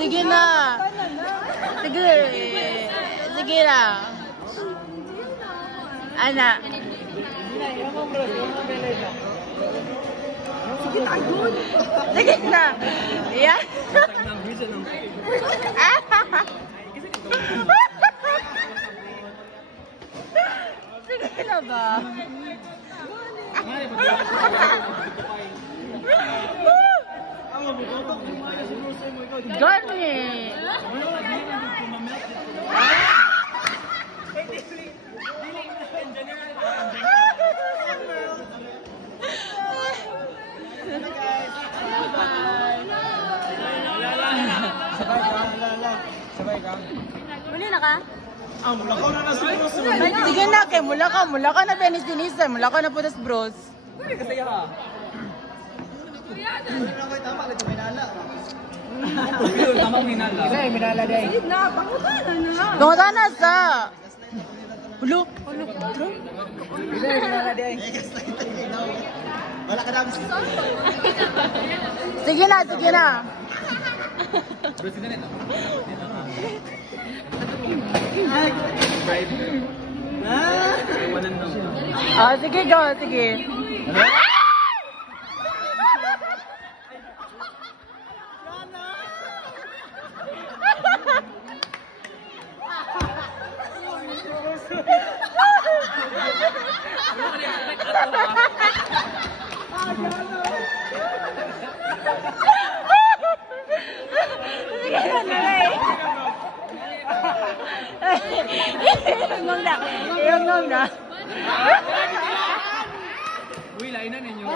Sige na. Sige. Sige na. Ana. Sige na. Yan. Sige na ba? Gani. Muli na ka? Mula ka na siguro. Sige na, kay mula ka na Benis-Dinisan, mula ka na Putas Bros. Kasaya ka. Tama minala. Kasi minala day. Na, pangutana na. Tunga na sa. Hulo. Minala day. Wala ka na. Sige na, sige na. Bro, sila nito. Ah, sige, go, sige. Yung na. Uy, lainan ninyo.